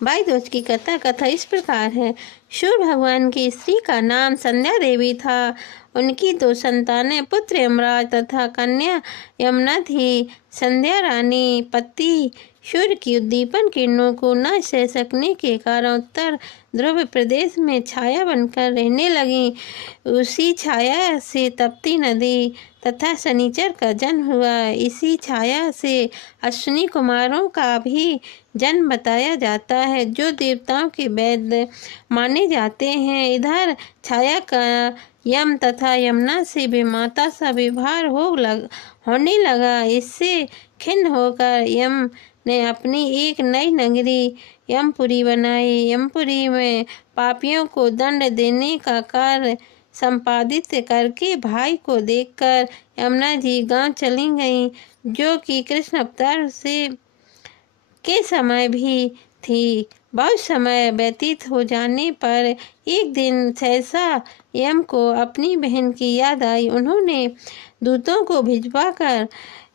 भाई दूज की कथा इस प्रकार है। सूर्य भगवान की स्त्री का नाम संध्या देवी था। उनकी 2 संतानें, पुत्र यमराज तथा कन्या यमुना थी। संध्या रानी पति सूर्य की उद्दीपन किरणों को न सह सकने के कारण उत्तर ध्रुव प्रदेश में छाया बनकर रहने लगी। उसी छाया से तपती नदी तथा शनिचर का जन्म हुआ। इसी छाया से अश्विनी कुमारों का भी जन्म बताया जाता है, जो देवताओं के वैद्य माने जाते हैं। इधर छाया का यम तथा यमुना से भी माता सा व्यवहार होने लगा। इससे खिन्न होकर यम ने अपनी एक नई नगरी यमपुरी बनाई। यमपुरी में पापियों को दंड देने का कार्य संपादित करके भाई को देखकर यमुना जी गांव चली गईं, जो कि कृष्ण अवतार से के समय भी थी। बहुत समय व्यतीत हो जाने पर एक दिन सहसा यम को अपनी बहन की याद आई। उन्होंने दूतों को भिजवाकर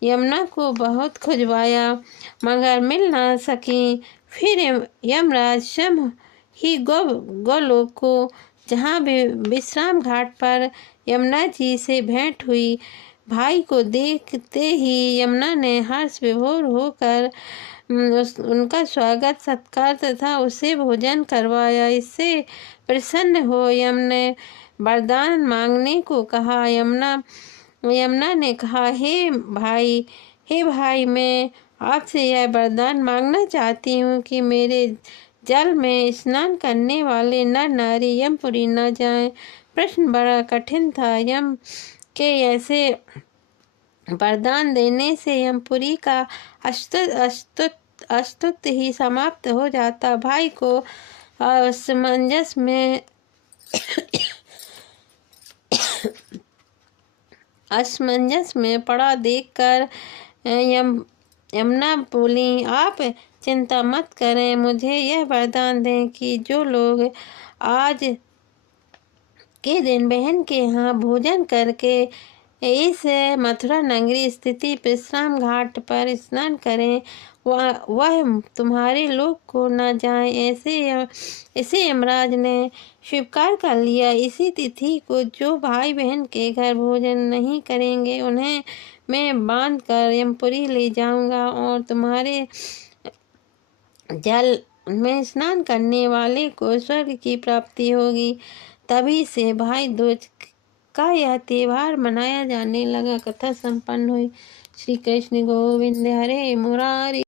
यमुना को बहुत खुजवाया, मगर मिल न सकी। फिर यमराज स्वयं ही गोलोक को, जहाँ भी विश्राम घाट पर यमुना जी से भेंट हुई। भाई को देखते ही यमुना ने हर्ष विभोर होकर उनका स्वागत सत्कार तथा उसे भोजन करवाया। इससे प्रसन्न हो यम ने वरदान मांगने को कहा। यमुना ने कहा, हे भाई, मैं आपसे यह वरदान मांगना चाहती हूँ कि मेरे जल में स्नान करने वाले नर नारी यमपुरी न जाएं। प्रश्न बड़ा कठिन था। यम के ऐसे वरदान देने से यमपुरी का अस्तित्व ही समाप्त हो जाता। भाई को असमंजस में पड़ा देखकर यमुना बोली, आप चिंता मत करें, मुझे यह वरदान दें कि जो लोग आज के दिन बहन के यहाँ भोजन करके इस मथुरा नगरी स्थित विश्राम घाट पर स्नान करें, वह तुम्हारे लोक को न जाए। ऐसे यमराज ने स्वीकार कर लिया। इसी तिथि को जो भाई बहन के घर भोजन नहीं करेंगे, उन्हें मैं बांध कर यमपुरी ले जाऊंगा और तुम्हारे जल में स्नान करने वाले को स्वर्ग की प्राप्ति होगी। तभी से भाई दूज का यह त्योहार मनाया जाने लगा। कथा संपन्न हुई। श्री कृष्ण गोविंद हरे मुरारी।